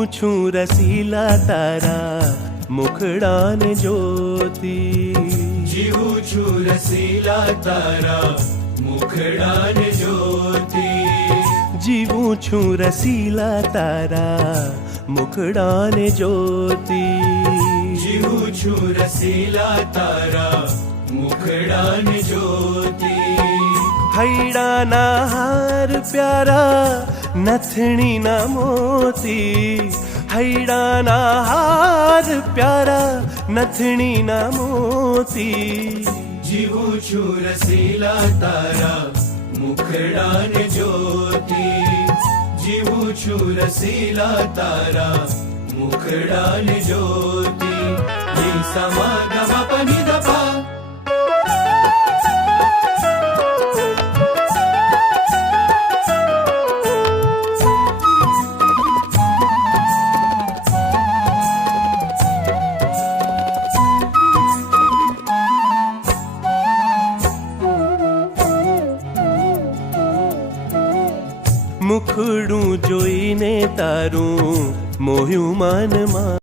जीवूं छूं रसीला तारा मुखड़ान ज्योति। जीवूं छूं रसीला तारा मुखड़ान ज्योति। जीवूं छूं रसीला तारा मुखड़ान ज्योति। जीवूं छूं रसीला तारा मुखड़ान ज्योति। हैड़ा ना हार प्यारा नथनी ना मोती। हैड़ा ना हार प्यारा नथनी ना मोती। जीवूं छूं रसीला तारा मुखड़ान ज्योति। जीवूं छूं रसीला तारा मुखड़ान ज्योति। नी सा मा ग म प नि ध प। मुखड़ू जोईने तारू मोह्यू मन मा।